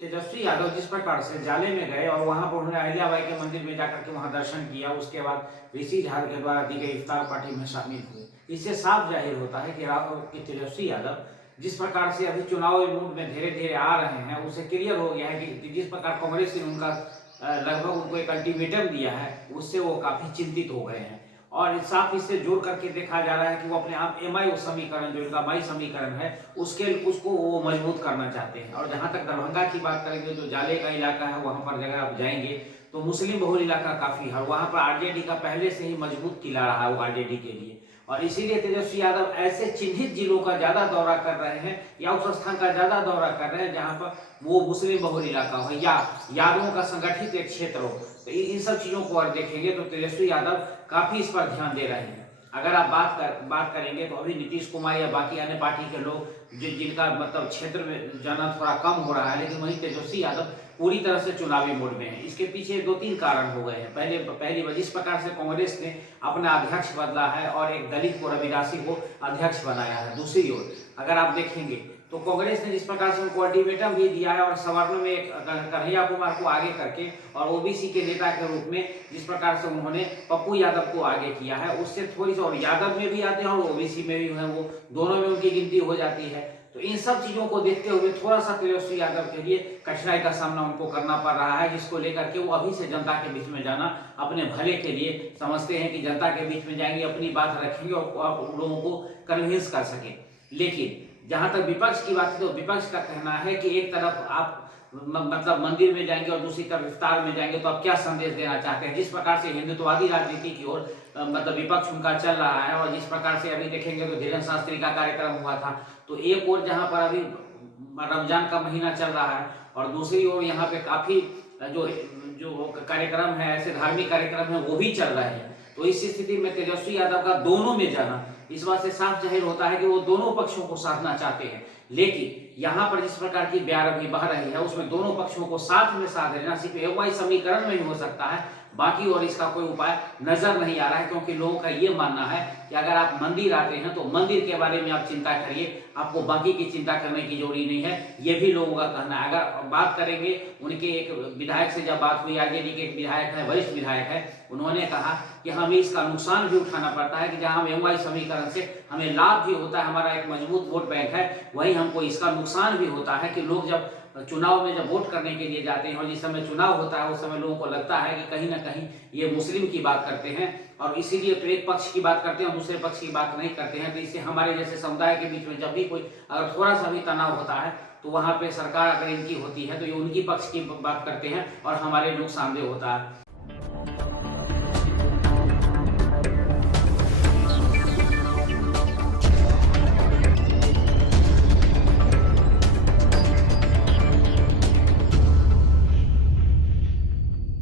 तेजस्वी यादव जिस प्रकार से जाले में गए और वहां पर उन्होंने अहिल्याबाई के मंदिर में जाकर के वहां दर्शन किया, उसके बाद ऋषि झार के द्वारा दी गई इफ्तार पार्टी में शामिल हुए। इससे साफ जाहिर होता है कि तेजस्वी यादव जिस प्रकार से अभी चुनावी मूड में धीरे धीरे आ रहे हैं, उससे क्लियर हो गया है कि जिस प्रकार कांग्रेस ने उनका लगभग उनको एक अल्टीमेटम दिया है, उससे वो काफी चिंतित हो गए हैं। और साफ इससे जोड़ करके देखा जा रहा है कि वो अपने आप एमआई समीकरण, जो इनका माई समीकरण है, उसको वो मजबूत करना चाहते हैं। और जहां तक दरभंगा की बात करेंगे, जो जाले का इलाका है, वहां पर अगर आप जाएंगे तो मुस्लिम बहुल इलाका काफी है, वहां पर आरजेडी का पहले से ही मजबूत किला रहा है वो आरजेडी के लिए। और इसीलिए तेजस्वी यादव ऐसे चिन्हित जिलों का ज्यादा दौरा कर रहे हैं या उस स्थान का ज्यादा दौरा कर रहे हैं जहां पर वो मुस्लिम बहुल इलाका हो या यादवों का संगठित एक क्षेत्र हो। तो इन सब चीजों को अगर देखेंगे तो तेजस्वी यादव काफी इस पर ध्यान दे रहे हैं। अगर आप बात करेंगे तो अभी नीतीश कुमार या बाकी अन्य पार्टी के लोग जिनका मतलब क्षेत्र में जाना थोड़ा कम हो रहा है, लेकिन वहीं तेजस्वी यादव पूरी तरह से चुनावी मोड में है। इसके पीछे दो तीन कारण हो गए हैं। पहली जिस प्रकार से कांग्रेस ने अपना अध्यक्ष बदला है और एक दलित को, रविदासी को अध्यक्ष बनाया है। दूसरी ओर अगर आप देखेंगे तो कांग्रेस ने जिस प्रकार से उनको अल्टीमेटम भी दिया है और सवर्णों में एक कन्हैया कुमार को आगे करके और ओबीसी के नेता के रूप में जिस प्रकार से उन्होंने पप्पू यादव को आगे किया है, उससे थोड़ी सी, और यादव में भी आते हैं और ओबीसी में भी है, वो दोनों में उनकी गिनती हो जाती है। तो इन सब चीजों को देखते हुए थोड़ा सा तेजस्वी यादव के लिए कठिनाई का सामना उनको करना पड़ रहा है, जिसको लेकर के वो अभी से जनता के बीच में जाना अपने भले के लिए समझते हैं कि जनता के बीच में जाएंगे, अपनी बात रखेंगे और लोगों को कन्विंस कर सके। लेकिन जहां तक विपक्ष की बात है तो विपक्ष का कहना है कि एक तरफ आप मतलब मंदिर में जाएंगे और दूसरी तरफ इफ्तार में जाएंगे, तो आप क्या संदेश देना चाहते हैं? जिस प्रकार से हिंदुत्ववादी राजनीति की ओर मतलब विपक्ष उनका चल रहा है, और जिस प्रकार से अभी देखेंगे तो धीरेन्द्र शास्त्री का कार्यक्रम हुआ था, तो एक ओर जहां पर अभी रमजान का महीना चल रहा है और दूसरी ओर यहाँ पे काफी जो जो कार्यक्रम है, ऐसे धार्मिक कार्यक्रम है, वो भी चल रहे हैं। तो इस स्थिति में तेजस्वी यादव का दोनों में जाना इस बात से साफ जाहिर होता है कि वो दोनों पक्षों को साधना चाहते हैं। लेकिन यहाँ पर जिस प्रकार की ब्यार अभी बह रही है, उसमें दोनों पक्षों को साथ में साध लेना सिर्फ एवं समीकरण में ही हो सकता है, बाकी और इसका कोई उपाय नजर नहीं आ रहा है। क्योंकि लोगों का ये मानना है कि अगर आप मंदिर आते हैं तो मंदिर के बारे में आप चिंता करिए, आपको बाकी की चिंता करने की जरूरी नहीं है, ये भी लोगों का कहना है। अगर बात करेंगे उनके एक विधायक से जब बात हुई, आरजेडी के एक विधायक है, वरिष्ठ विधायक है, उन्होंने कहा कि हमें इसका नुकसान भी उठाना पड़ता है कि जहां हम एमवाई समीकरण से हमें लाभ भी होता है, हमारा एक मजबूत वोट बैंक है, वहीं हमको इसका नुकसान भी होता है कि लोग जब चुनाव में जब वोट करने के लिए जाते हैं और जिस समय चुनाव होता है उस समय लोगों को लगता है कि कहीं ना कहीं ये मुस्लिम की बात करते हैं, और इसीलिए तो एक पक्ष की बात करते हैं और दूसरे पक्ष की बात नहीं करते हैं। तो इससे हमारे जैसे समुदाय के बीच में जब भी कोई अगर थोड़ा सा भी तनाव होता है तो वहां पे सरकार अगर इनकी होती है तो ये उनकी पक्ष की बात करते हैं और हमारे नुकसानदेह होता है।